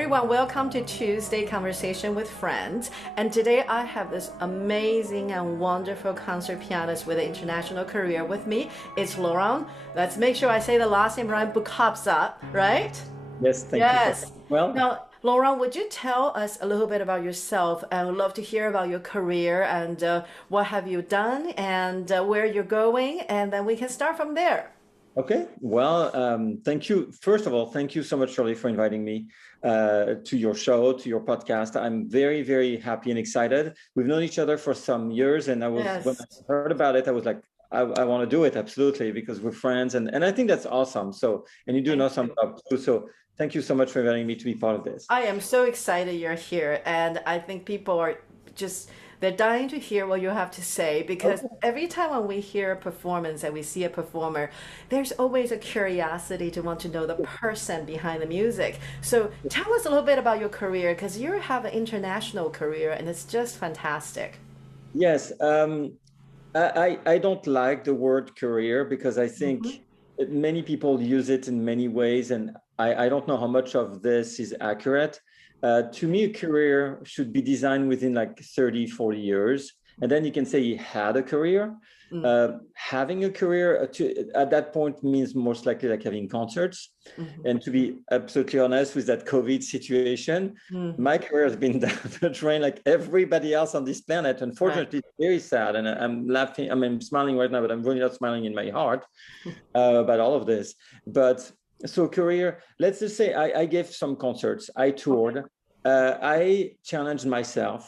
everyone, welcome to Tuesday Conversation with Friends. And today I have this amazing and wonderful concert pianist with an international career with me. It's Laurent. Let's make sure I say the last name right, Boukobza, right? Yes, thank you. Yes. Well, Now, Laurent, would you tell us a little bit about yourself? I would love to hear about your career and what have you done and where you're going, and then we can start from there. okay. Well, thank you. First of all, thank you so much, Shirley, for inviting me to your show, to your podcast. I'm very, very happy and excited. We've known each other for some years, and when I Yes. heard about it, I was like, I want to do it absolutely because we're friends, and I think that's awesome. So, and you do an Thank awesome you. job too. So, thank you so much for inviting me to be part of this. I am so excited you're here, and I think people are just they're dying to hear what you have to say because Okay. every time when we hear a performance and we see a performer, there's always a curiosity to want to know the person behind the music. So tell us a little bit about your career because you have an international career and it's just fantastic. Yes. I don't like the word career because I think Hmm. many people use it in many ways, and I don't know how much of this is accurate. To me, a career should be designed within like 30, 40 years. And then you can say he had a career. Having a career at that point means most likely like having concerts. Hmm. And to be absolutely honest with that COVID situation, Hmm. my career has been down the drain like everybody else on this planet. Right. Unfortunately, it's very sad. And I'm laughing, I mean, I'm smiling right now, but I'm really not smiling in my heart about all of this. But so career, let's just say I gave some concerts, I Okay. toured, I challenged myself.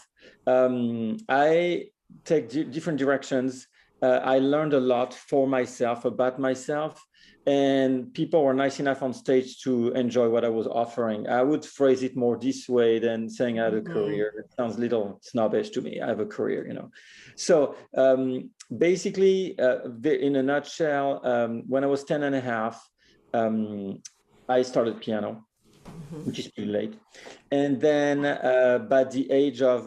I take different directions. I learned a lot for myself, about myself, and people were nice enough on stage to enjoy what I was offering. I would phrase it more this way than saying I had a Hmm. career. It sounds a little snobbish to me. I have a career, you know. So basically, in a nutshell, when I was 10 and a half, I started piano, which is pretty late. And then by the age of,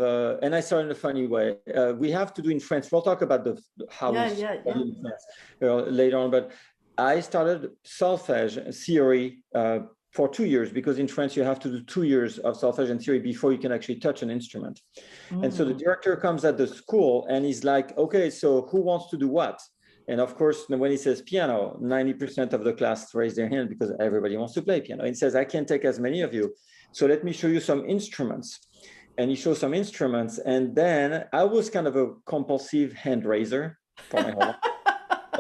and I started in a funny way. We have to do in France. We'll talk about how we Yeah, yeah, study yeah. in France later on. But I started solfège theory for 2 years because in France you have to do 2 years of solfège and theory before you can actually touch an instrument. And so the Mm. director comes at the school and he's like, okay, so who wants to do what? And of course, when he says piano, 90% of the class raise their hand because everybody wants to play piano. He says, I can't take as many of you. So let me show you some instruments. And he shows some instruments. And then I was kind of a compulsive hand raiser for my whole life.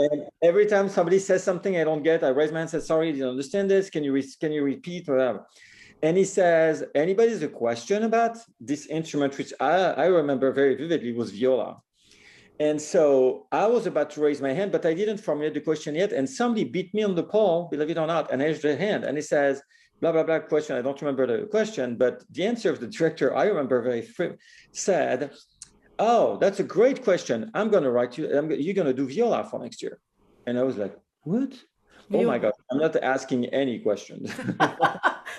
And every time somebody says something I don't get, I raise my hand and say, sorry, did you understand this? Can you repeat? Whatever. And he says, anybody has a question about this instrument, which I remember very vividly was viola. And so I was about to raise my hand, but I didn't formulate the question yet. And somebody beat me on the pole, believe it or not, and I raised the hand. And he says, blah, blah, blah, question. I don't remember the question, but the answer of the director, I remember said, oh, that's a great question. I'm going to write you, you're going to do viola for next year. And I was like, what? Oh my You God, I'm not asking any questions.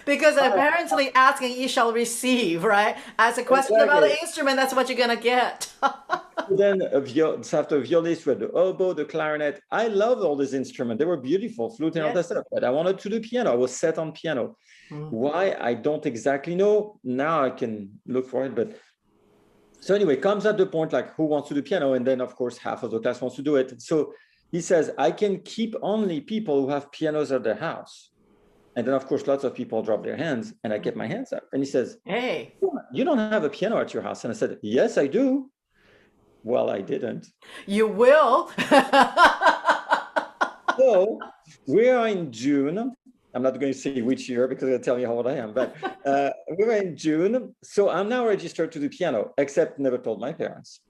because apparently asking you shall receive, right? Ask a question about Exactly. the instrument, that's what you're gonna get. Then after violist, we had the oboe, the clarinet. I loved all these instruments. They were beautiful, flute and all that Yes. stuff. But I wanted to do piano. I was set on piano. Mm. Why? I don't exactly know. Now I can look for it. But so anyway, comes at the point like who wants to do piano? And then of course half of the class wants to do it. So he says, I can keep only people who have pianos at their house. And then of course lots of people drop their hands and I kept my hands up. And he says, Hey, you don't have a piano at your house. And I said, yes, I do. Well, I didn't. you will. So we are in June. I'm not going to say which year because I'll tell you how old I am, but we were in June. So I'm now registered to the piano, except never told my parents.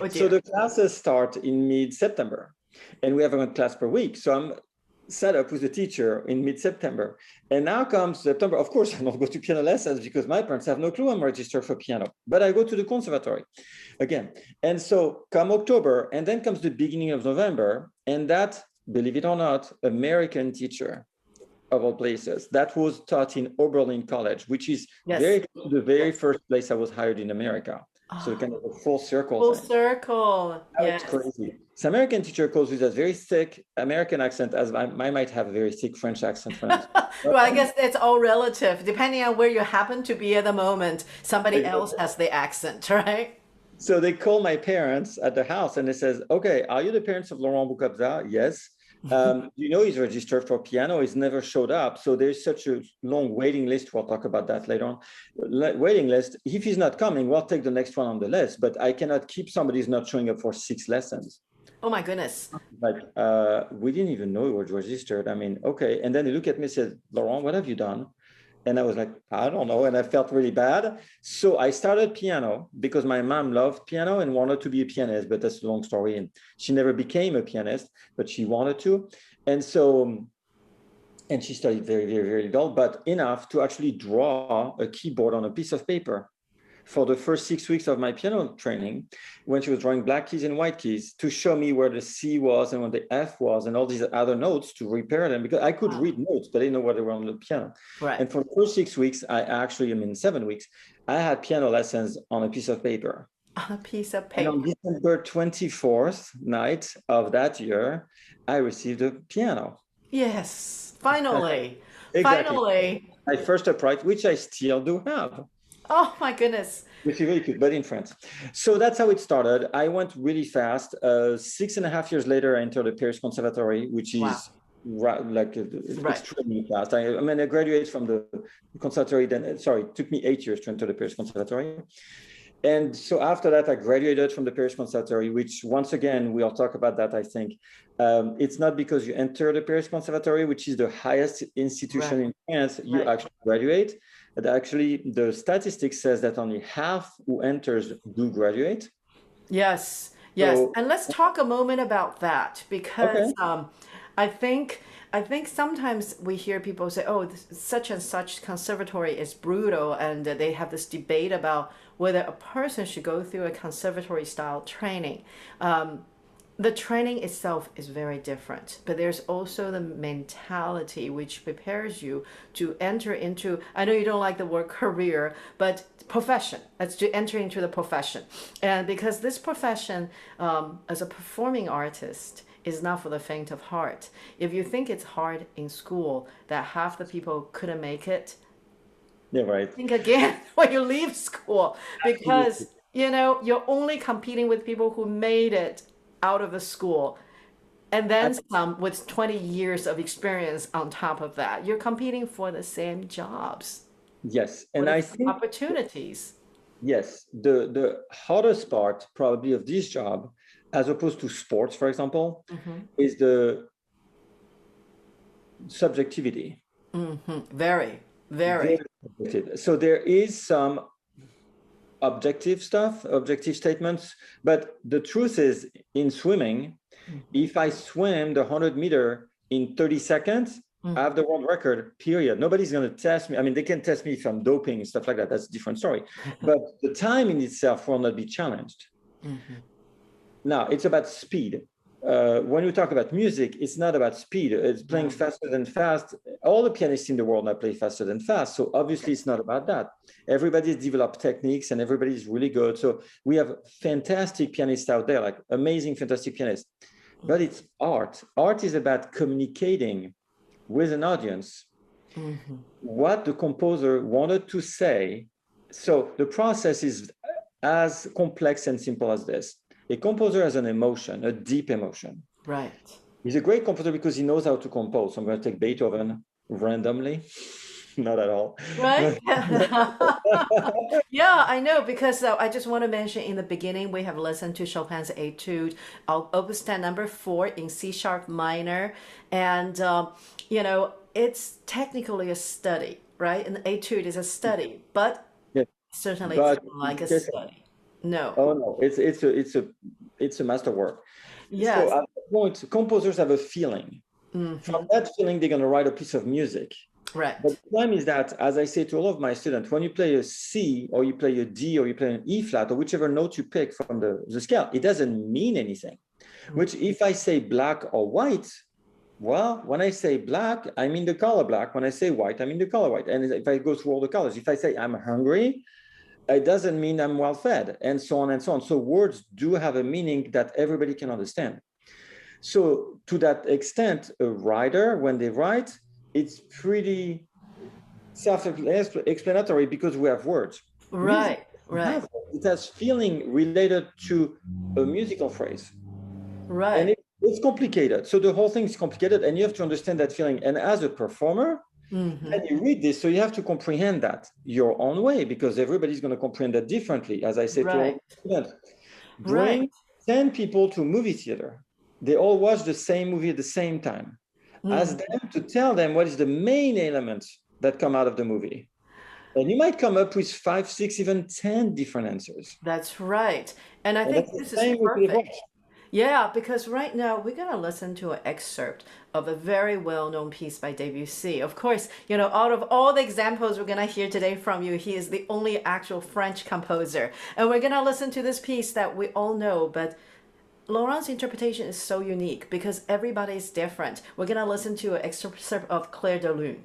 Oh So dear. the classes start in mid-September and we have one class per week. So I'm set up with a teacher in mid-September. And now comes September. Of course, I don't go to piano lessons because my parents have no clue I'm registered for piano, but I go to the conservatory again. And so come October, and then comes the beginning of November, and that, believe it or not, American teacher of all places, that was taught in Oberlin College, which is Yes. very close to the very Yes. first place I was hired in America. So Ah, kind of a full circle full thing. circle. Oh, it's Yes. crazy. So American teacher calls with a very thick American accent, as I might have a very thick French accent when I'm Well, I guess it's all relative. Depending on where you happen to be at the moment, somebody else speaking. has the accent, right? So they call my parents at the house and they says, okay, are you the parents of Laurent Boukobza? Yes. You know, he's registered for piano. He's never showed up. So there's such a long waiting list. We'll talk about that later on. Waiting list. If he's not coming, we'll take the next one on the list. But I cannot keep somebody who's not showing up for 6 lessons. Oh my goodness. Like, we didn't even know he was registered. I mean, okay. And then he looked at me and said, Laurent, what have you done? And I was like, I don't know. And I felt really bad. So I started piano because my mom loved piano and wanted to be a pianist, but that's a long story. And she never became a pianist, but she wanted to. And so, and she studied very, very, very little, but enough to actually draw a keyboard on a piece of paper for the first 6 weeks of my piano training, when she was drawing black keys and white keys to show me where the C was and where the F was and all these other notes to repair them, because I could read notes, but I didn't know where they were on the piano. Right. And for the first 6 weeks, I 7 weeks, I had piano lessons on a piece of paper. On a piece of And paper. on December 24th night of that year, I received a piano. Yes. Finally. Exactly. Finally. My first upright, which I still do have. Oh my goodness. Which is really cute, but in France. So that's how it started. I went really fast. 6.5 years later, I entered the Paris Conservatory, which is extremely fast. I mean, I graduated from the conservatory. It took me 8 years to enter the Paris Conservatory. And so after that, I graduated from the Paris Conservatory, which once again, we'll talk about that, I think. It's not because you enter the Paris Conservatory, which is the highest institution in France, you actually graduate. But actually, the statistics says that only half who enters do graduate. Yes, yes. So, And let's talk a moment about that because okay. I think sometimes we hear people say, "Oh, such and such conservatory is brutal," and they have this debate about whether a person should go through a conservatory style training. The training itself is very different, but there's also the mentality which prepares you to enter into, I know you don't like the word career, but profession. That's to enter into the profession. And because this profession, as a performing artist, is not for the faint of heart. If you think it's hard in school that half the people couldn't make it, Yeah, right. think again when you leave school, because you're only competing with people who made it out of the school, and then some with 20 years of experience on top of that. You're competing for the same jobs, Yes. for And the I same think, opportunities. yes, the hardest part probably of this job, as opposed to sports, for example, is the subjectivity. Very, Very very. subjective. So there is some objective stuff, objective statements, but the truth is in swimming, if I swim the 100-meter in 30 seconds, I have the world record, period. Nobody's going to test me. I mean, they can test me if I'm doping and stuff like that. That's a different story. But the time in itself will not be challenged. Now, it's about speed. When we talk about music, it's not about speed. It's playing faster than fast. All the pianists in the world now play faster than fast. So obviously, it's not about that. Everybody's developed techniques and everybody's really good. So we have fantastic pianists out there, like amazing, fantastic pianists. But it's art. Art is about communicating with an audience what the composer wanted to say. So the process is as complex and simple as this. A composer has an emotion, a deep emotion. Right. He's a great composer because he knows how to compose. So I'm going to take Beethoven randomly. Not at all. Right? Yeah, I know because I just want to mention in the beginning we have listened to Chopin's Etude, Opus 10 number 4 in C sharp minor, and it's technically a study, right? An etude is a study, but Yes, certainly it's but not like a yes, study. No. oh no, it's a masterwork. So Yes. at that point, composers have a feeling. From that feeling, they're going to write a piece of music. Right. But the problem is that, as I say to all of my students, when you play a C or you play a D or you play an E flat or whichever note you pick from the scale, it doesn't mean anything. Which if I say black or white, well, when I say black, I mean the color black. When I say white, I mean the color white. And if I go through all the colors, if I say I'm hungry, it doesn't mean I'm well fed, and so on and so on. So words do have a meaning that everybody can understand. So to that extent, a writer, when they write, it's pretty self-explanatory because we have words. Right, right, it has feeling related to a musical phrase. right. And it's complicated. So the whole thing is complicated, and you have to understand that feeling. And as a performer, Mm-hmm. and you read this, so you have to comprehend that your own way, because everybody's going to comprehend that differently. As I said to all students, bring 10 people to a movie theater. They all watch the same movie at the same time. Ask them to tell them what is the main elements that come out of the movie. And you might come up with 5, 6, even 10 different answers. That's right. And I think this is perfect. Yeah, because right now we're going to listen to an excerpt of a very well-known piece by Debussy. Of course, you know, out of all the examples we're going to hear today from you, he is the only actual French composer. And we're going to listen to this piece that we all know, but Laurent's interpretation is so unique because everybody is different. We're going to listen to an excerpt of Clair de Lune.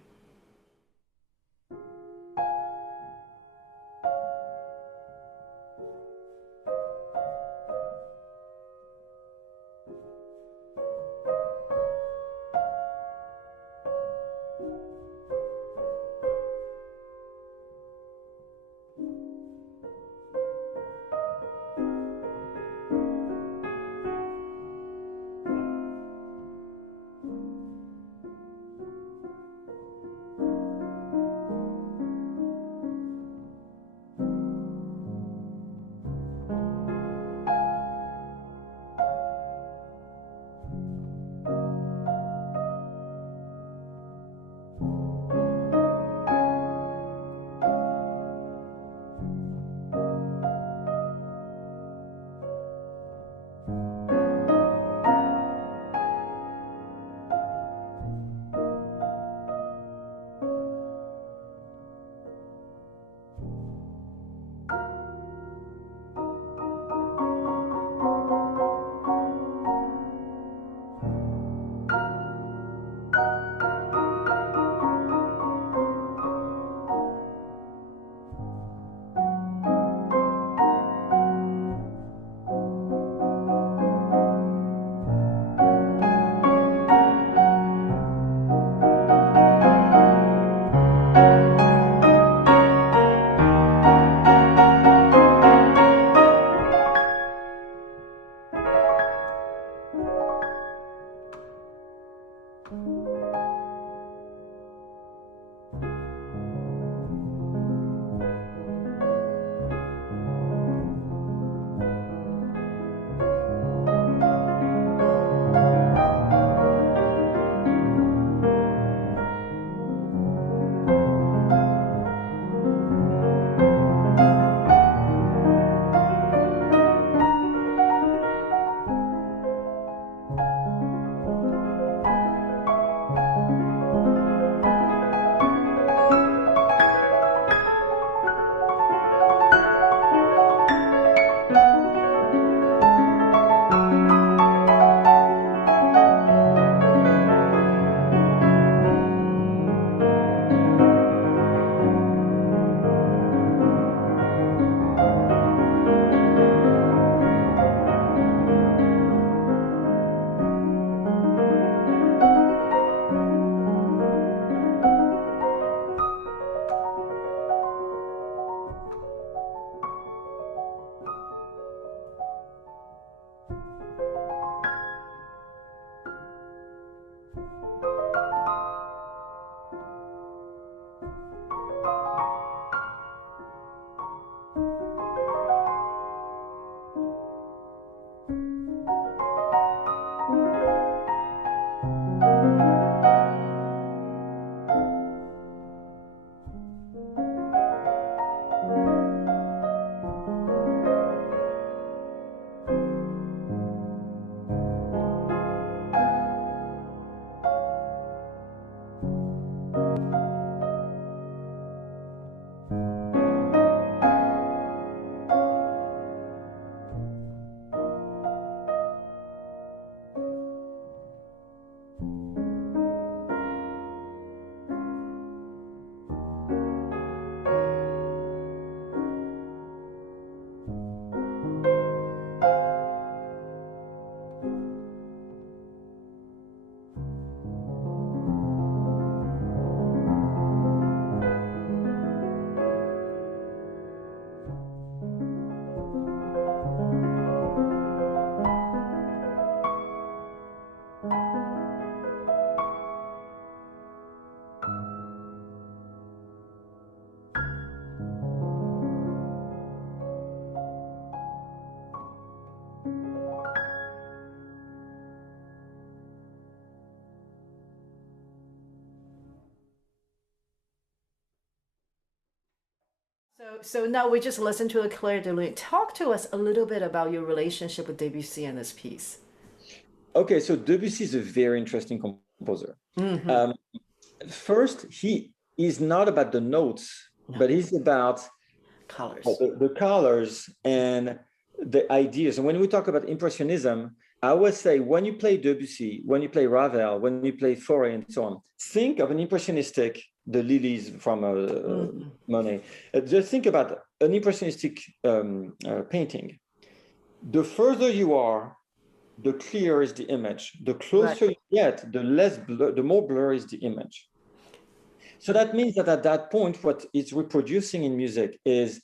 So now we just listen to the Claire de Lune. Talk to us a little bit about your relationship with Debussy in this piece. Okay, so Debussy is a very interesting composer. Mm-hmm. First, he is not about the notes, No. but he's about Colors. the colors and the ideas. And when we talk about Impressionism, I would say when you play Debussy, when you play Ravel, when you play Fauré and so on, think of an impressionistic, the lilies from Monet. Just think about an impressionistic painting. The further you are, the clearer is the image. The closer you get, the more blurry is the image. So that means that at that point, what it's reproducing in music is,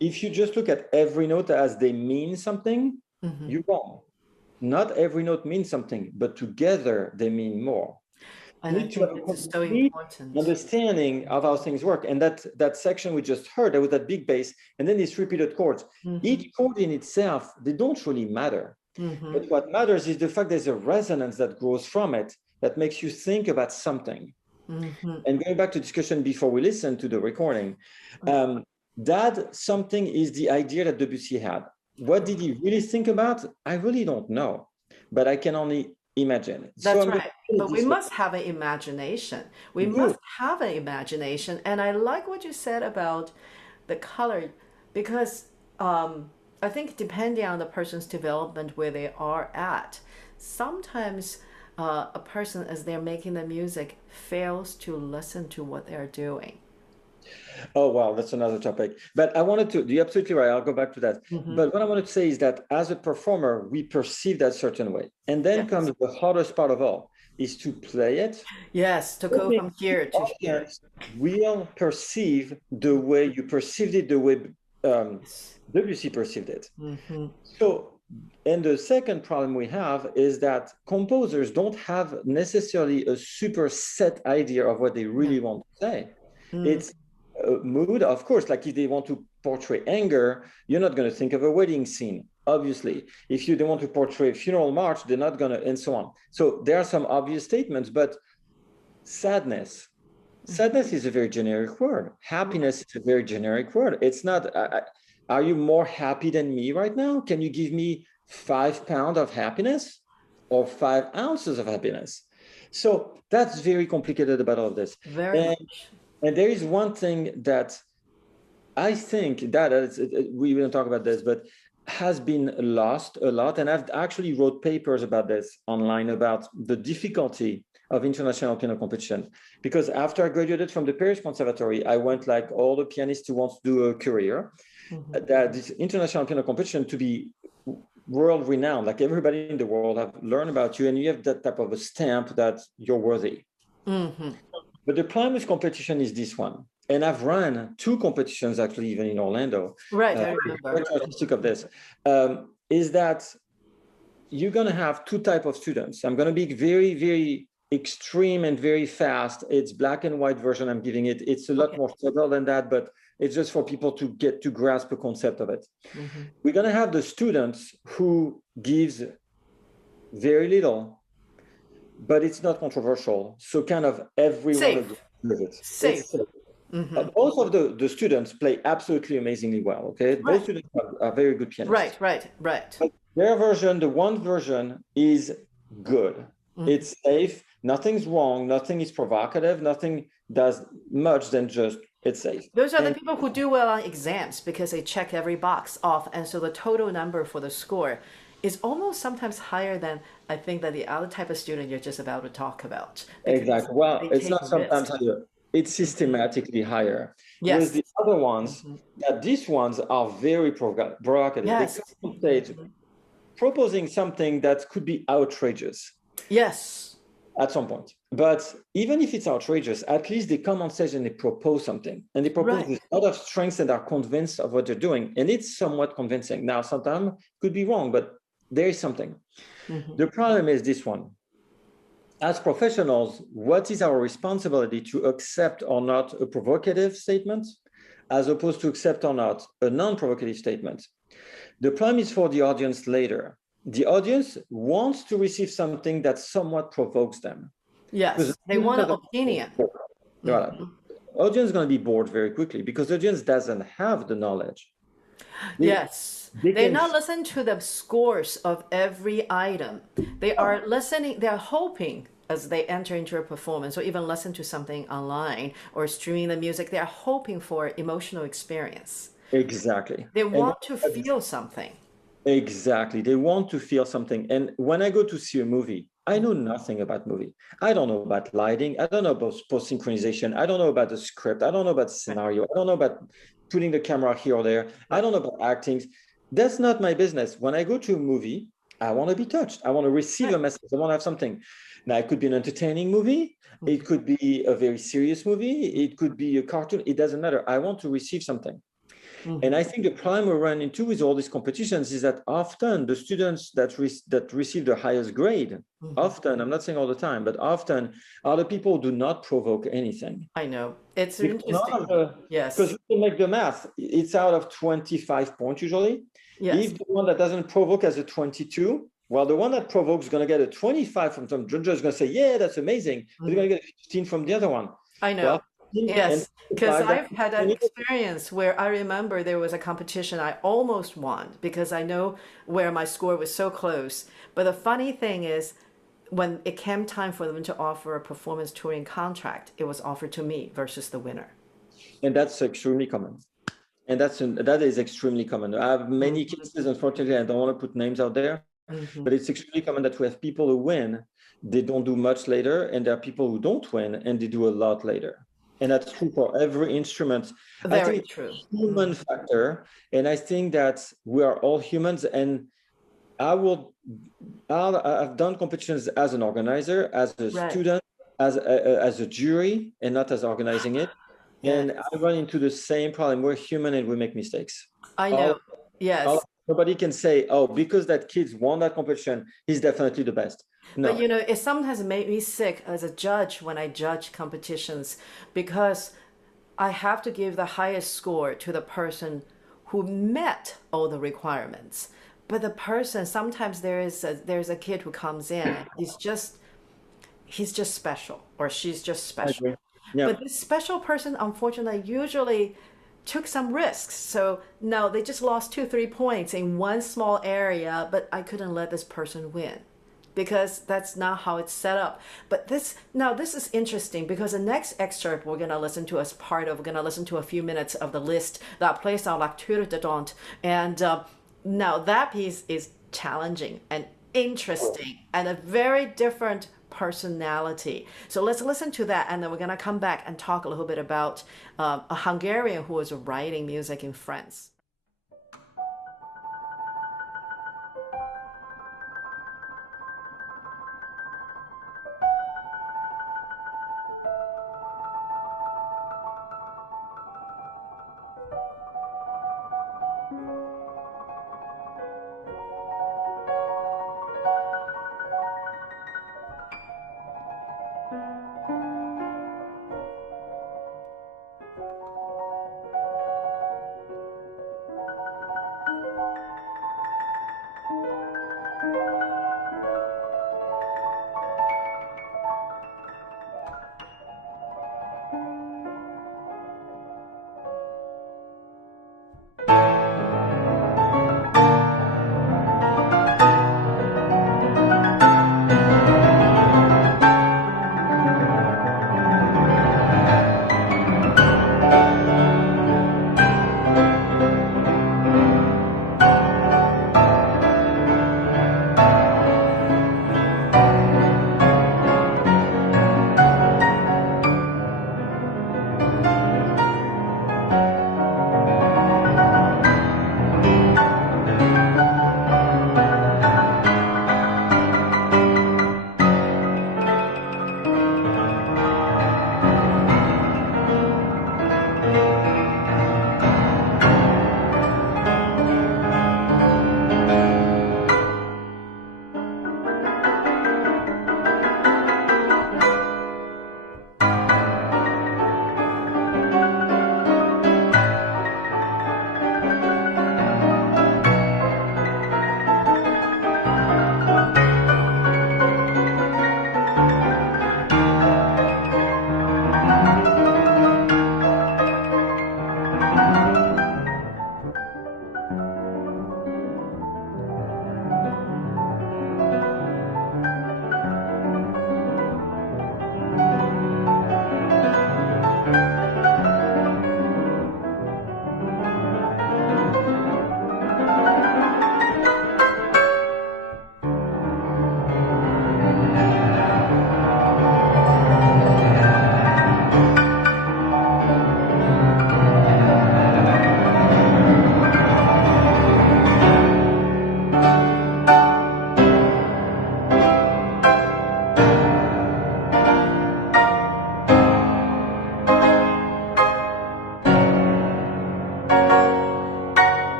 if you just look at every note as they mean something, you're wrong. Not every note means something, but together they mean more. And You I need to think have a this is so complete important. understanding of how things work. And that section we just heard, there was that big bass, and then these repeated chords. Each chord in itself, they don't really matter. But what matters is the fact there's a resonance that grows from it that makes you think about something. And going back to discussion before we listen to the recording, that something is the idea that Debussy had. What did he really think about? I really don't know, but I can only imagine. That's right. But we must have an imagination. We must have an imagination. And I like what you said about the color, because I think depending on the person's development where they are at, sometimes a person, as they're making the music, fails to listen to what they're doing. Oh, wow, that's another topic. But I wanted to, you're absolutely right, I'll go back to that. But what I wanted to say is that as a performer, we perceive that certain way. And then comes the hardest part of all, is to play it. Yes, to go from here to here. We'll perceive the way you perceived it, the way Debussy perceived it. So, and the second problem we have is that composers don't have necessarily a super set idea of what they really want to say. It's mood, of course, like if they want to portray anger, you're not going to think of a wedding scene, obviously. If you don't want to portray a funeral march, they're not going to, and so on. So there are some obvious statements, but sadness is a very generic word. Happiness is a very generic word. It's not, are you more happy than me right now? Can you give me 5 pounds of happiness or 5 ounces of happiness? So that's very complicated about all of this. Very much. And there is one thing that I think that we will talk about this, but has been lost a lot. And I've actually wrote papers about this online about the difficulty of international piano competition. Because after I graduated from the Paris Conservatory, I went like all the pianists who want to do a career, that this international piano competition to be world renowned, like everybody in the world have learned about you and you have that type of a stamp that you're worthy. But the problem with competition is this one. And I've run 2 competitions actually, even in Orlando. Right, I remember. Characteristic of this is that you're going to have 2 types of students. I'm going to be very, very extreme and very fast. It's black and white version I'm giving it. It's a lot more subtle than that, but it's just for people to get to grasp the concept of it. We're going to have the students who gives very little, but it's not controversial. So kind of everyone agrees it. Safe. Both of the students play absolutely amazingly well. Okay, both students are very good pianists. Right. But their version, the one version, is good. It's safe. Nothing's wrong. Nothing is provocative. Nothing does much than just it's safe. Those are the people who do well on exams because they check every box off, and so the total number for the score is almost sometimes higher than I think that the other type of student you're just about to talk about. Exactly. Well, it's not sometimes higher. It's systematically higher. Yes. Whereas the other ones, that these ones are very provocative. Yes. They come on stage proposing something that could be outrageous. Yes. At some point. But even if it's outrageous, at least they come on stage and they propose something. And they propose with a lot of strength and are convinced of what they're doing. And it's somewhat convincing. Now, sometimes it could be wrong, but there is something. The problem is this one. As professionals, what is our responsibility to accept or not a provocative statement, as opposed to accept or not a non-provocative statement? The problem is for the audience later. The audience wants to receive something that somewhat provokes them. Yes, they want an opinion. audience is going to be bored very quickly because the audience doesn't have the knowledge. Yes. They They're can not listening to the scores of every item. They are listening, they're hoping as they enter into a performance or even listen to something online or streaming the music, they're hoping for emotional experience. exactly. They And want to feel something. exactly. They want to feel something. And when I go to see a movie, I know nothing about movie. I don't know about lighting. I don't know about post synchronization. I don't know about the script. I don't know about the Right. scenario. I don't know about putting the camera here or there. I Right. don't know about acting. That's not my business. When I go to a movie, I want to be touched. I want to receive a Right. message. I want to have something. Now, it could be an entertaining movie. It could be a very serious movie. It could be a cartoon. It doesn't matter. I want to receive something. And I think the problem we run into with all these competitions is that often the students that receive the highest grade, often, I'm not saying all the time, but often are the people who do not provoke anything. I know. It's Because interesting. because Yes. you can make the math, it's out of 25 points usually. Yes. If the one that doesn't provoke has a 22, well, the one that provokes is going to get a 25 from some judge is going to say, yeah, that's amazing. But you're going to get a 15 from the other one. I know. Well, 15 and Yes, because 25, I've that's had that 20. experience where I remember there was a competition I almost won because I know where my score was so close. But the funny thing is, when it came time for them to offer a performance touring contract, it was offered to me versus the winner. And that's extremely common. And that is extremely common. I have many cases, unfortunately, I don't want to put names out there, but it's extremely common that we have people who win, they don't do much later, and there are people who don't win and they do a lot later. And that's true for every instrument. I Very think true. it's a human factor, and I think that we are all humans. And I will, I've done competitions as an organizer, as a Right. student, as a jury, and not as organizing it. Yes. And I run into the same problem. We're human and we make mistakes. I All, know. Yes. nobody can say, oh, because that kid won that competition, he's definitely the best. But No. it sometimes made me sick as a judge when I judge competitions because I have to give the highest score to the person who met all the requirements. But the person sometimes there's a kid who comes in and he's just special or she's just I special. agree. Yeah. But this special person unfortunately usually took some risks. So no, they just lost 2, 3 points in one small area, but I couldn't let this person win because that's not how it's set up. But this is interesting because the next excerpt we're gonna listen to we're gonna listen to a few minutes of the list that plays on Lecture de Dante, and now that piece is challenging and interesting and a very different personality. So let's listen to that, and then we're gonna come back and talk a little bit about a Hungarian who was writing music in France.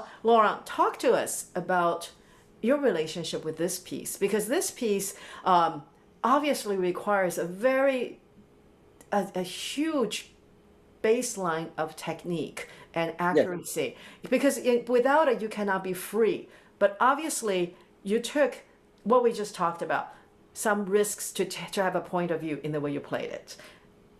Now, Laurent, talk to us about your relationship with this piece, because this piece obviously requires a huge baseline of technique and accuracy, because without it, you cannot be free. But obviously, you took what we just talked about, some risks to have a point of view in the way you played it.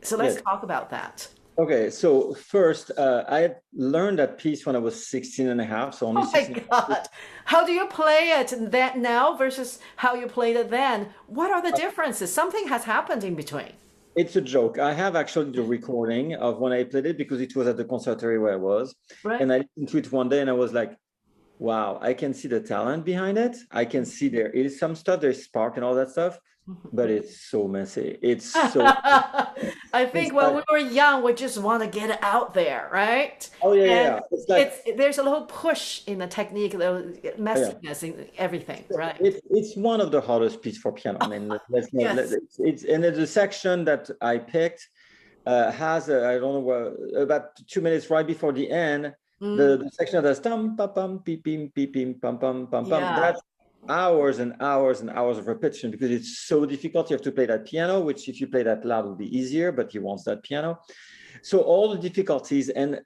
So let's talk about that. Okay, so first, I learned that piece when I was 16 and a half, so only 16 Oh my God. How do you play it that now versus how you played it then? What are the differences? Something has happened in between. It's a joke. I have actually the recording of when I played it because it was at the conservatory where I was. Right. And I listened to it one day and I was like, wow, I can see the talent behind it. I can see there is some stuff, there's spark and all that stuff, but it's so messy. It's so. I think when we were young, we just want to get it out there, right? Oh, yeah, And yeah. It's like, there's a little push in the technique, the messiness in everything, right? it's one of the hardest pieces for piano. I mean, it's and the section that I picked has, I don't know, about 2 minutes right before the end. The section that has tam pa pam pi pim pi pim pam pam pam pam. That's hours and hours and hours of repetition because it's so difficult. You have to play that piano, which if you play that loud would be easier, but he wants that piano. So all the difficulties, and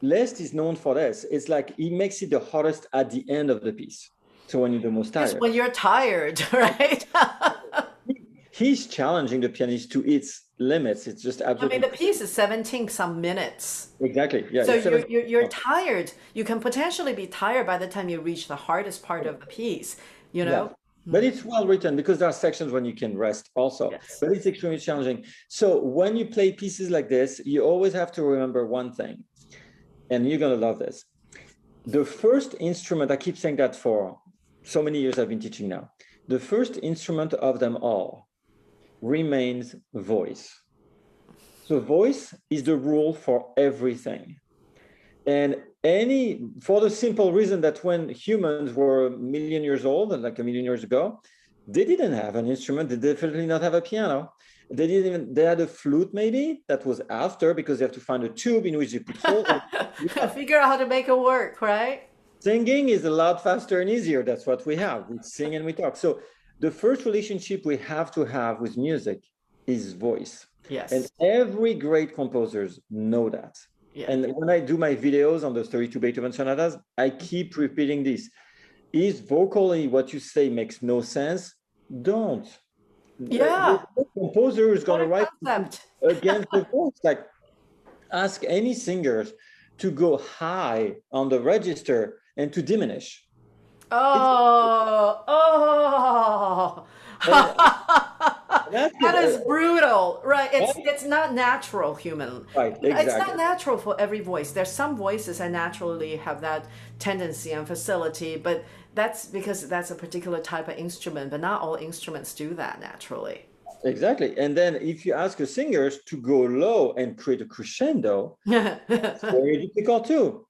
Liszt is known for this. It's like he makes it the hardest at the end of the piece. So when you're the most tired. It's when you're tired, right? He's challenging the pianist to its limits. It's just absolutely. I mean, the piece is 17 some minutes. Exactly. Yeah. So you're tired. You can potentially be tired by the time you reach the hardest part of the piece, you know? Yeah. But it's well written because there are sections when you can rest also. Yes. But it's extremely challenging. So when you play pieces like this, you always have to remember one thing, and you're going to love this. The first instrument, I keep saying that for so many years I've been teaching now, the first instrument of them all remains voice. So voice is the rule for everything. And for the simple reason that when humans were a million years old, and like a million years ago, they didn't have an instrument. They definitely not have a piano. They had a flute maybe that was after, because they have to find a tube in which they put holes. Figure out how to make it work, right? Singing is a lot faster and easier. That's what we have. We sing and we talk. So the first relationship we have to have with music is voice. Yes. And every great composers know that. Yeah. And when I do my videos on the 32 Beethoven sonatas, I keep repeating this. If vocally what you say makes no sense, don't. Yeah. The composer is going to write against the voice. Like, ask any singers to go high on the register and to diminish. That is brutal, right? It's not natural human. Right, exactly. It's not natural for every voice. There's some voices that naturally have that tendency and facility, but that's because that's a particular type of instrument, but not all instruments do that naturally. Exactly. And then if you ask the singers to go low and create a crescendo, it's very difficult too.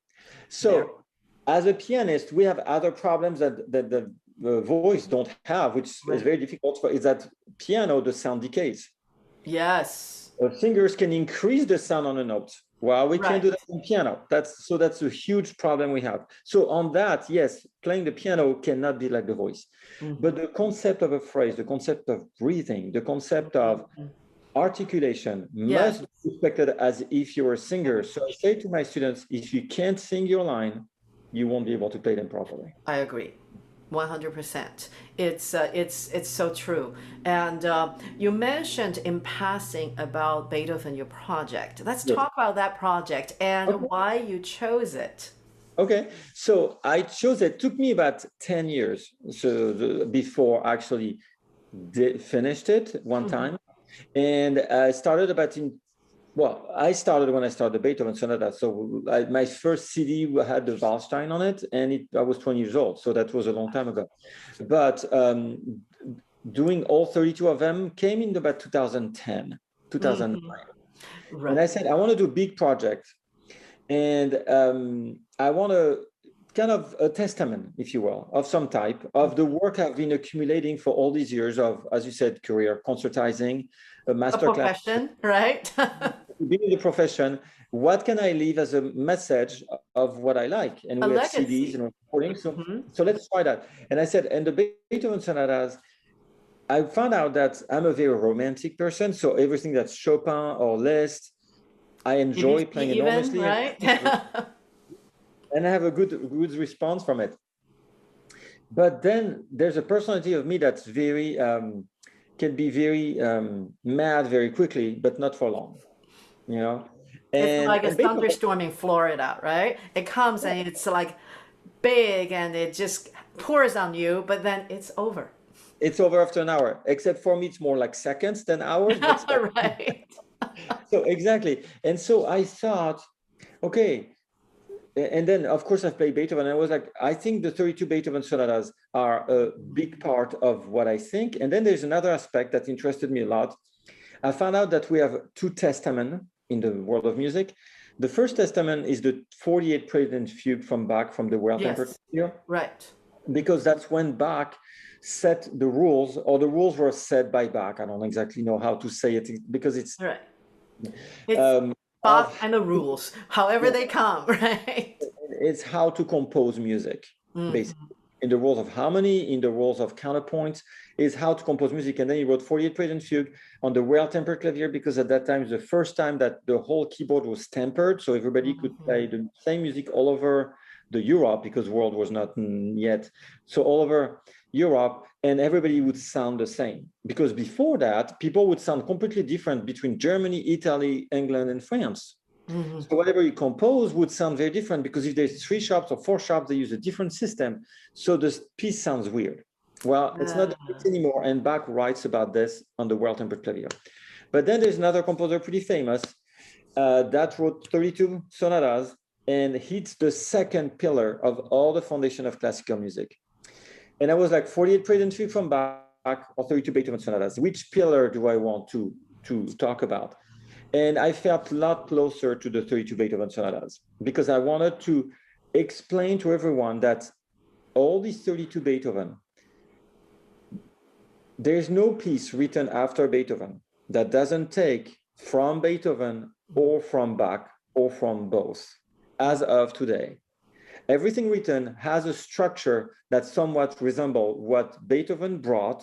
So as a pianist, we have other problems that the voice don't have, which is very difficult for, is that piano, the sound decays. Yes. Singers can increase the sound on a note. Well, we can't do that on piano. That's a huge problem we have. So on that, yes, playing the piano cannot be like the voice. But the concept of a phrase, the concept of breathing, the concept of articulation must be respected as if you're a singer. So I say to my students, if you can't sing your line, you won't be able to play them properly. I agree. 100%. It's so true. And you mentioned in passing about Beethoven, your project. Let's talk about that project and why you chose it. Okay, so I chose it. Took me about 10 years before I actually finished it one time. And I started I started when I started the Beethoven sonata. So my first CD had the Wallstein on it, and I was 20 years old. So that was a long time ago. But doing all 32 of them came in about 2010, 2009. Right. And I said, I want to do a big project. And I want kind of a testament, if you will, of some type of the work I've been accumulating for all these years of, as you said, career, concertizing, a master class. Profession, right? being in the profession, what can I leave as a message of what I like? And we have CDs and recordings. So let's try that. And I said, and the Beethoven sonatas, I found out that I'm a very romantic person. So everything that's Chopin or Liszt, I enjoy playing enormously. Right? And I have a good response from it. But then there's a personality of me that's very, can be very mad very quickly, but not for long, you know? It's like a Beethoven, thunderstorm in Florida, right? It comes and it's like big and it just pours on you, but then it's over. it's over after an hour, except for me, it's more like seconds than hours. But Right. so exactly. And so I thought, okay, and then of course I've played Beethoven. And I was like, I think the 32 Beethoven sonatas are a big part of what I think. And then there's another aspect that interested me a lot. I found out that we have two testaments in the world of music. The first testament is the 48 Prelude and Fugue from Bach from the Well Tempered Clavier. Right. Because that's when Bach set the rules, or the rules were set by Bach. I don't exactly know how to say it because it's Right. It's Bach and the rules, however yeah, they come, right? it's how to compose music, basically. In the rules of harmony, in the rules of counterpoint, is how to compose music. And then he wrote 48 Prelude and Fugue on the well-tempered clavier, because at that time, it's the first time that the whole keyboard was tempered. So everybody could play the same music all over the Europe, because world was not yet. So all over Europe, and everybody would sound the same. Because before that, people would sound completely different between Germany, Italy, England, and France. So whatever you compose would sound very different, because if there's 3 sharps or 4 sharps, they use a different system. So the piece sounds weird. Well, it's not the case anymore. And Bach writes about this on the well-tempered clavier. But then there's another composer pretty famous that wrote 32 sonatas, and he's the second pillar of all the foundation of classical music. And I was like, 48 Prelude and Fugue from Bach or 32 Beethoven sonatas. Which pillar do I want to talk about? And I felt a lot closer to the 32 Beethoven sonatas, because I wanted to explain to everyone that all these 32 Beethoven, there's no piece written after Beethoven that doesn't take from Beethoven or from Bach or from both as of today. Everything written has a structure that somewhat resembles what Beethoven brought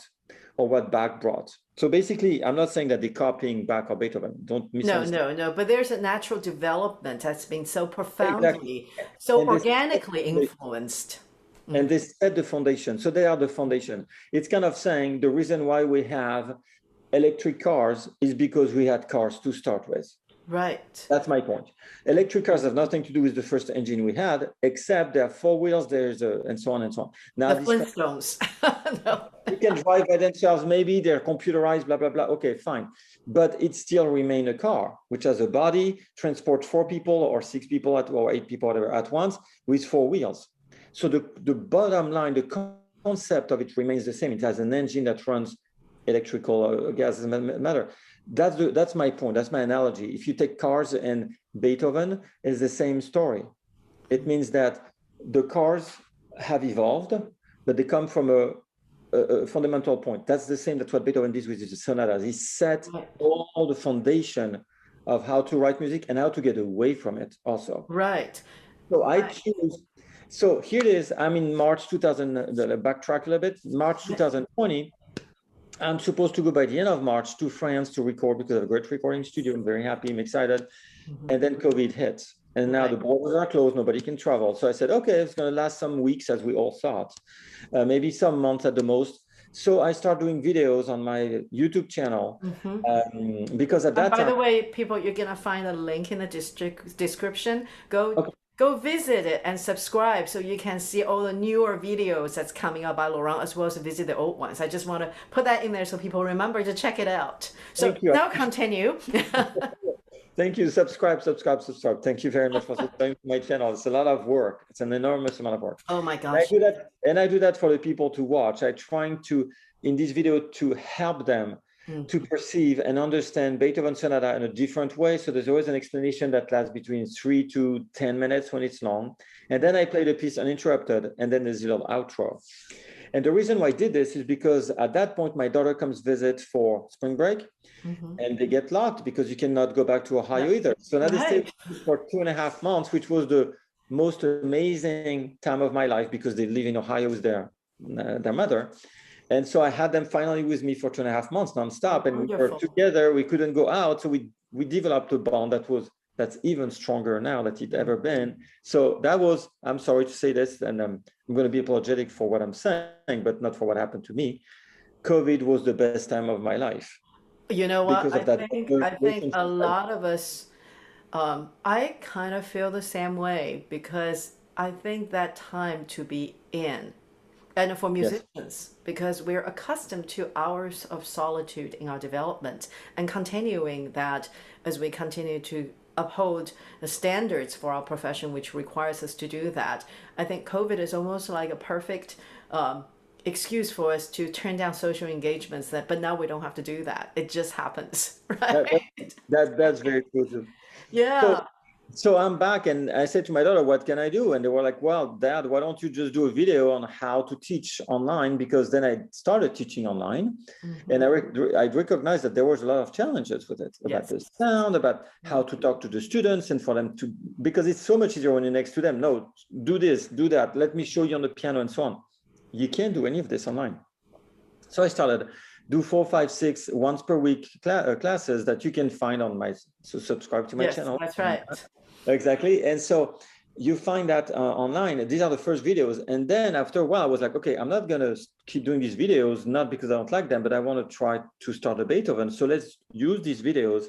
or what Bach brought. So basically, I'm not saying that they're copying Bach or Beethoven. Don't misunderstand. No. But there's a natural development that's been so Exactly. profoundly, so And organically influenced. and they set the foundation. So they are the foundation. It's kind of saying the reason why we have electric cars is because we had cars to start with. Right. That's my point. Electric cars have nothing to do with the first engine we had, except there are 4 wheels, there's and so on and so on. Now, The Flintstones. No. you can drive by themselves, maybe they're computerized, blah, blah, blah. Okay, fine. But it still remains a car, which has a body, transports 4 people or 6 people or 8 people, whatever, at once, with 4 wheels. So the bottom line, the concept of it remains the same. It has an engine that runs electrical gas, doesn't matter. That's my point. That's my analogy. If you take cars and Beethoven, it's the same story. It means that the cars have evolved, but they come from a fundamental point. That's the same. That's what Beethoven did with the sonatas. He set all the foundation of how to write music and how to get away from it also. Right. So I choose. So here it is. I'm in March 2000, backtrack a little bit, March 2020. I'm supposed to go by the end of March to France to record, because I have a great recording studio. I'm very happy. I'm excited. And then COVID hits. And now the borders are closed. Nobody can travel. So I said, okay, it's going to last some weeks, as we all thought, maybe some months at the most. So I start doing videos on my YouTube channel, because at that time. By the way, people, you're going to find a link in the description. Go visit it and subscribe so you can see all the newer videos that's coming up by Laurent, as well as visit the old ones. I just want to put that in there so people remember to check it out. So now continue. Thank you. Subscribe. Thank you very much for subscribing to my channel. It's a lot of work. It's an enormous amount of work. Oh my gosh. And I do that for the people to watch. I'm trying to, in this video, to help them to perceive and understand Beethoven sonata in a different way. So there's always an explanation that lasts between 3 to 10 minutes when it's long. And then I play the piece uninterrupted, and then there's a little outro. And the reason why I did this is because at that point, my daughter comes visit for spring break, and they get locked because you cannot go back to Ohio either. So now they stay for 2.5 months, which was the most amazing time of my life because they live in Ohio with their mother. And so I had them finally with me for 2.5 months nonstop, and we were together. We couldn't go out, so we developed a bond that's even stronger now than it ever been. So that was, I'm sorry to say this, and I'm going to be apologetic for what I'm saying, but not for what happened to me. COVID was the best time of my life. You know what? Because of that. I think a lot of us, I kind of feel the same way because I think that time to be in, and for musicians, because we're accustomed to hours of solitude in our development and continuing that as we continue to uphold the standards for our profession, which requires us to do that. I think COVID is almost like a perfect excuse for us to turn down social engagements, but now we don't have to do that. It just happens, right? That's very true. Yeah. So I'm back, and I said to my daughter, what can I do? And they were like, well, Dad, why don't you just do a video on how to teach online? Because then I started teaching online, and I recognized that there was a lot of challenges with it, about the sound, about how to talk to the students, and for them to, because it's so much easier when you're next to them. No, do this, do that. Let me show you on the piano and so on. You can't do any of this online. So I started do 4, 5, 6 once per week classes that you can find on my, so subscribe to my channel. That's right. Exactly. And so you find that online. These are the first videos. And then after a while, I was like, okay, I'm not going to keep doing these videos, not because I don't like them, but I want to try to start a Beethoven. So let's use these videos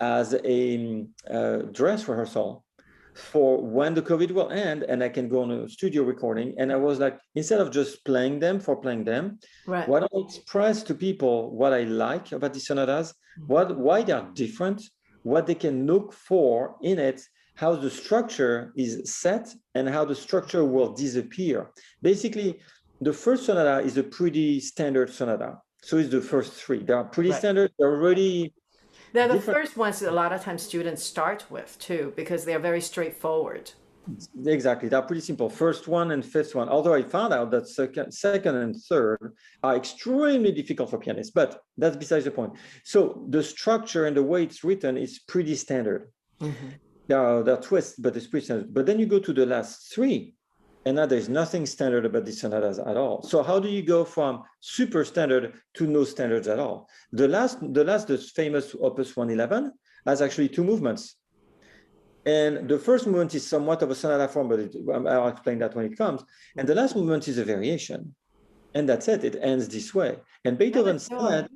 as a dress rehearsal for when the COVID will end and I can go on a studio recording. And I was like, instead of just playing them for playing them, why don't I express to people what I like about the sonatas, why they are different, what they can look for in it, how the structure is set and how the structure will disappear. Basically, the first sonata is a pretty standard sonata. So it's the first 3. They are pretty standard. They're already they're the first ones that a lot of times students start with too, because they're very straightforward. Exactly. They're pretty simple. First one and fifth one. Although I found out that second and third are extremely difficult for pianists, but that's besides the point. So the structure and the way it's written is pretty standard. There are twists, but it's pretty standard. But then you go to the last 3, and now there's nothing standard about these sonatas at all. So how do you go from super standard to no standards at all? The famous Opus 111 has actually 2 movements. And the first movement is somewhat of a sonata form, but I'll explain that when it comes. And the last movement is a variation. And that's it. It ends this way. And Beethoven said,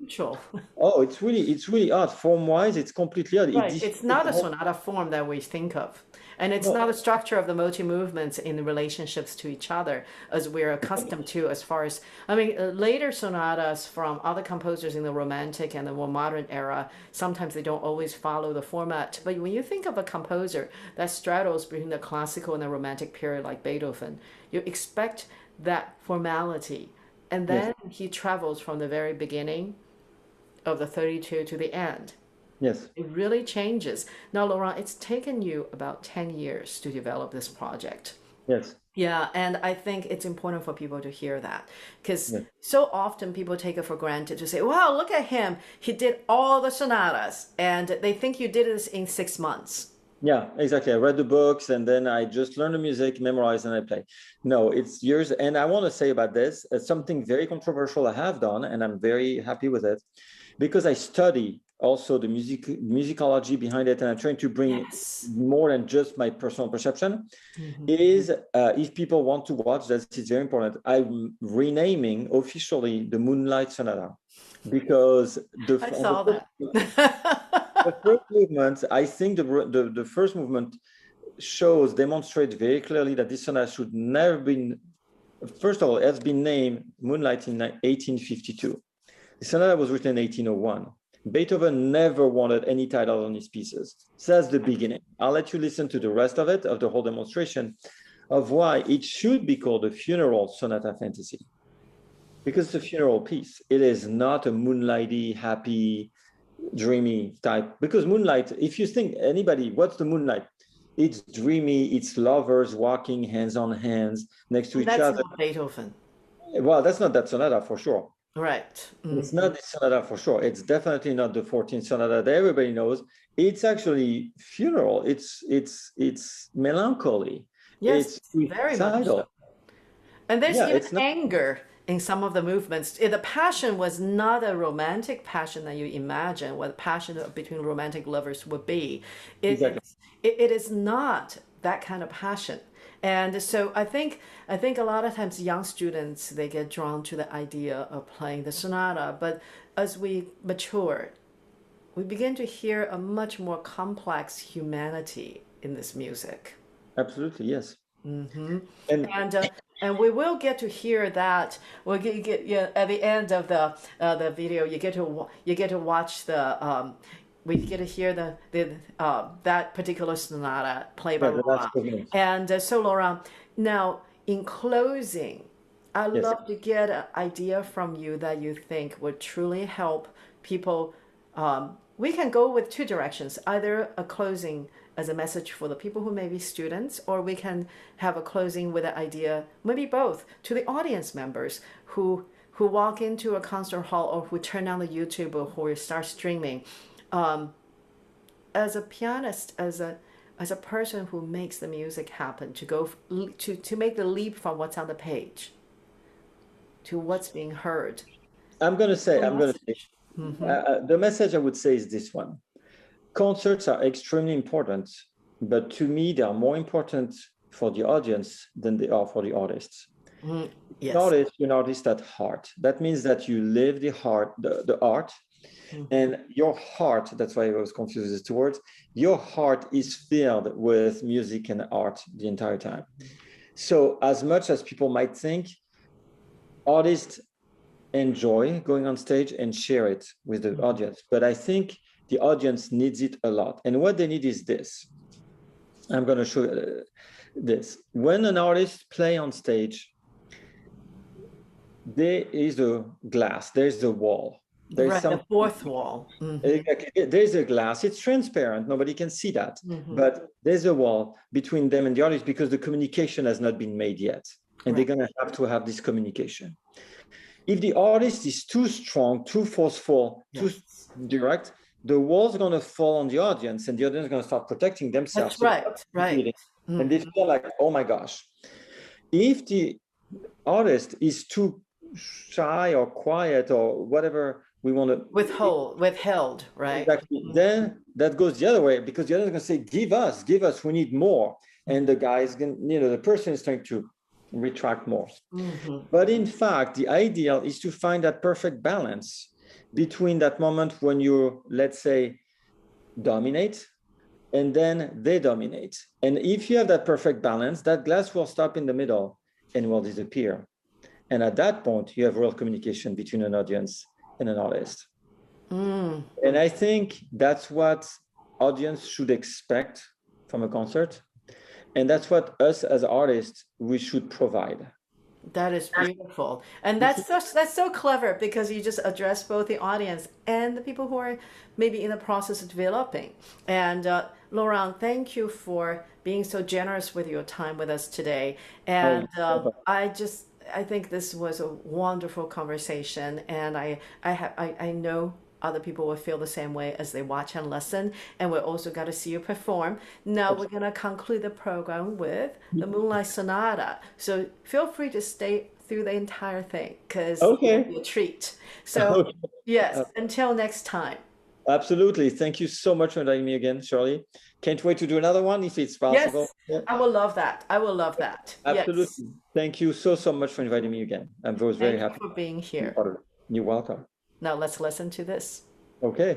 oh, it's really odd. Form-wise, it's completely odd. Right. It's not a sonata form that we think of. And it's not a structure of the multi-movements in the relationships to each other as we're accustomed to as far as, later sonatas from other composers in the romantic and the more modern era, sometimes they don't always follow the format. But when you think of a composer that straddles between the classical and the romantic period like Beethoven, you expect that formality. And then he travels from the very beginning of the 32 to the end. Yes. It really changes. Now, Laurent, it's taken you about 10 years to develop this project. Yes. Yeah, and I think it's important for people to hear that because so often people take it for granted to say, wow, look at him. He did all the sonatas and they think you did this in 6 months. Yeah, exactly. I read the books and then I just learned the music, memorized, and I play. No, it's years. And I want to say about this, something very controversial I have done, and I'm very happy with it because I study also the musicology behind it, and I'm trying to bring more than just my personal perception. Is if people want to watch, that is very important. I'm renaming officially the Moonlight Sonata because I saw that. The first movement, I think the first movement demonstrates very clearly that this sonata should never been. First of all, it has been named Moonlight in 1852. The sonata was written in 1801. Beethoven never wanted any title on his pieces. So that's the beginning. I'll let you listen to the rest of it, of the whole demonstration, of why it should be called a funeral sonata fantasy. Because it's a funeral piece. It is not a moonlighty, happy, dreamy type. Because moonlight, if you think anybody, what's the moonlight? It's dreamy, it's lovers walking hands on hands next to each other. That's not Beethoven. Well, that's not that sonata for sure. Right. It's not the sonata for sure. It's definitely not the 14th sonata that everybody knows. It's actually funeral. It's melancholy. Yes, It's very much so. recital. And there's Yeah, even it's not anger in some of the movements. The passion was not a romantic passion that you imagine what passion between romantic lovers would be. It, exactly. it is not that kind of passion. And so I think a lot of times young students they get drawn to the idea of playing the sonata, but as we mature, we begin to hear a much more complex humanity in this music. Absolutely, yes. Hmm. And And we will get to hear that. We'll get yeah, at the end of the video. You get to watch the we get to hear the that particular sonata played by yeah, that's Laurent. good news. And so Laurent, now in closing, I'd Yes. love to get an idea from you that you think would truly help people. We can go with two directions, either a closing as a message for the people who may be students, or we can have a closing with an idea, maybe both, to the audience members who walk into a concert hall or who turn on the YouTube or who start streaming. Um, as a pianist, as a person who makes the music happen, to go to make the leap from what's on the page to what's being heard. I'm going to say, Mm-hmm. the message I would say is this one. Concerts are extremely important, but to me, they are more important for the audience than they are for the artists. Mm, yes. You're an artist at heart. That means that you live the art, and your heart, that's why I was confused with the two words, your heart is filled with music and art the entire time. So as much as people might think, artists enjoy going on stage and share it with the audience. But I think the audience needs it a lot. And what they need is this. I'm going to show you this. When an artist play on stage, there is a glass, there's a wall. There's Right, the fourth wall. exactly. There's a glass. It's transparent. Nobody can see that. But there's a wall between them and the artist because the communication has not been made yet. And they're going to have this communication. If the artist is too strong, too forceful, too direct, the wall's going to fall on the audience and the audience is going to start protecting themselves. That's right. And they feel like, oh my gosh. If the artist is too shy or quiet or whatever we want to withheld, right? exactly, then that goes the other way because the other is going to say, give us, we need more. And the guy is going, the person is trying to retract more. But in fact, the ideal is to find that perfect balance between that moment when you, let's say, dominate and then they dominate. And if you have that perfect balance, that glass will stop in the middle and will disappear. And at that point, you have real communication between an audience and an artist. And I think that's what audience should expect from a concert. And that's what us as artists, we should provide. That is beautiful. And that's so clever because you just address both the audience and the people who are maybe in the process of developing. And Laurent, thank you for being so generous with your time with us today. And I think this was a wonderful conversation, and I know other people will feel the same way as they watch and listen, and we're also got to see you perform. Now we're going to conclude the program with the Moonlight Sonata. So feel free to stay through the entire thing because it'll be a treat. So yes, until next time. Absolutely. Thank you so much for inviting me again, Shirley. Can't wait to do another one if it's possible. Yes, I will love that. I will love that. Absolutely. Yes. Thank you so much for inviting me again. I was very happy. Thank you for being here. You're welcome. Now let's listen to this. Okay.